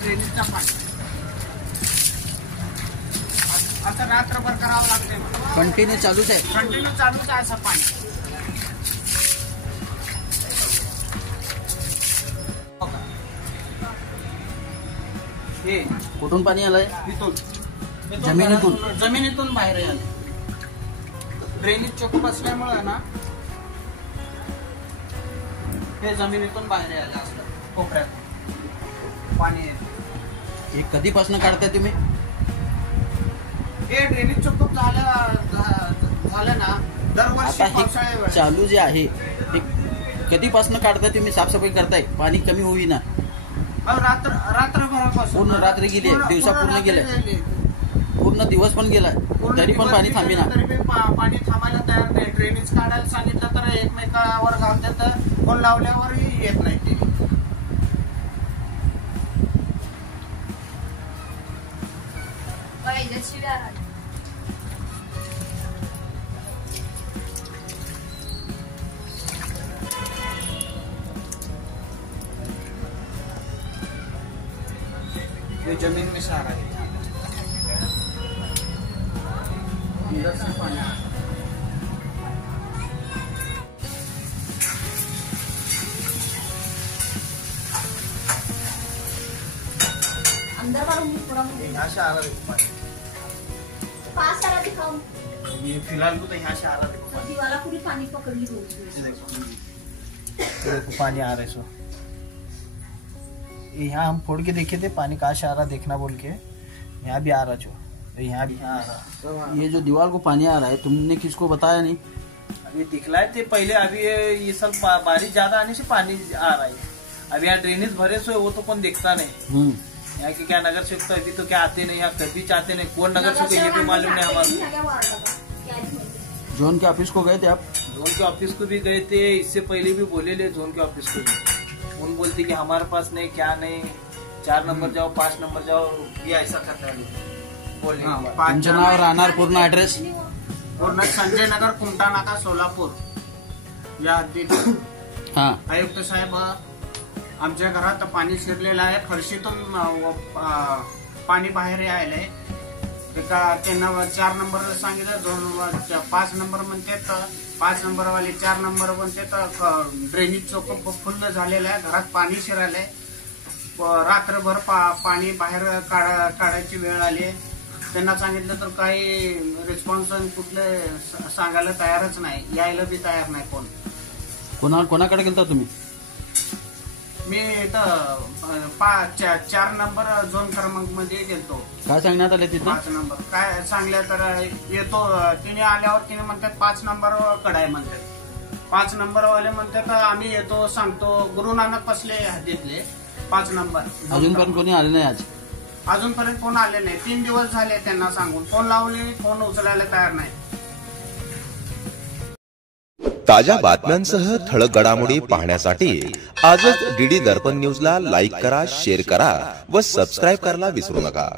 ड्रेनेजचा पाणी आता रात्रभर करावं लागते. कंटिन्यू चालूच आहे. कंटिन्यू चालूच आहे असं पाणी. हे कुठून पाणी आलंय? इथून जमिनीतून बाहेर आलं. ड्रेनेज चोक असल्यामुळे ना हे जमिनीतून बाहेर आलं असतं. कोपऱ्यात पाणी येतं. हे कधीपासून काढताय तुम्ही? हे ड्रेनेज चोक झालं ना दरवर्षी आता चालू जे आहे ते कधीपासून काढताय तुम्ही? साफसफाई करताय, पाणी कमी होईना. रात्रभरापासून पूर्ण रात्री गेली, दिवसा पूर्ण गेले, पूर्ण दिवस पण गेला, तरी पण पाणी थांबेना. पाणी थांबायला तयार नाही. ड्रेनेज काढायला सांगितलं तर एकमेकावर घालून देतं. फोन लावल्यावरही येत नाही ते. ये जमीन में से आ रहा है. इधर से पानी आ रहा है. अंदर वालों थोड़ा यहाँ से आ रहा है पानी. पास आ रहा दिखाओ. ये फिलहाल तो यहाँ से आ रहा है पानी. वाला पूरी पानी पकड़ ली देखो पानी आ रहा है. सो यहाँ हम फोड़ के देखे थे पानी कहाँ से आ रहा देखना बोल के. यहाँ भी आ रहा जो, यहाँ भी आ रहा. ये जो दीवार को पानी आ रहा है, तुमने किसको बताया नहीं? अभी दिखलाए थे पहले. अभी ये सब बारिश ज्यादा आने से पानी आ रहा है. अभी यहाँ ड्रेनेज भरे सो वो तो कौन देखता नहीं. यहाँ के क्या नगर सेवक तो अभी तो क्या आते नहीं, यहाँ कभी चाहते नहीं. कौन नगर सेवक ये भी मालूम नहीं हमारे. जोन के ऑफिस को गए थे आप? जोन के ऑफिस को भी गए थे. इससे पहले भी बोले ले जोन के ऑफिस को भी. उन बोलते कि हमारे पास नहीं, क्या नहीं, 4 नंबर जाओ, 5 नंबर जाओ, ये ऐसा करता है बोले. तुमचं नाव, राहणार, पूर्ण ऍड्रेस? पूर्ण संजय नगर, कुमटा नाका, सोलापूर या हद्दीत. आयुक्त साहेब, आमच्या घरात पाणी शिरलेलं आहे. फरशीतून पाणी बाहेर यायलंय. त्यांना 4 नंबर सांगितलं, 5 नंबर म्हणतात. 5 नंबरवाले 4 नंबर म्हणतात ड्रेनेज चोक फुल्ल झालेलं आहे. घरात पाणी शिरायलंय. रात्रभर पाणी बाहेर काढायची वेळ आली. त्यांना सांगितलं तर काही रिस्पॉन्स कुठले सांगायला तयारच नाही. यायला बी तयार नाही. कोणाकडे गेलता तुम्ही? मी इथं 4 नंबर झोन क्रमांक मध्ये गेलतो. काय सांगण्यात आले तिथं? 5 नंबर काय सांगल्या तर येतो. तिने आल्यावर तिने म्हणतात 5 नंबर कडाय म्हणतात. 5 नंबर वाले म्हणतात आम्ही येतो, सांगतो. गुरु नानक पसले हद्दीतले 5 नंबर. अजूनपर्यंत कोणी आले नाही? अजूनपर्यंत कोण आले नाही. 3 दिवस झाले त्यांना सांगून. फोन लावले, फोन उचलायला तयार नाही. ताज्या बातम्यांसह ठळक घडामोडी पाहण्यासाठी आजच डीडी दर्पण न्यूजला लाईक करा, शेअर करा व सबस्क्राईब करायला विसरू नका.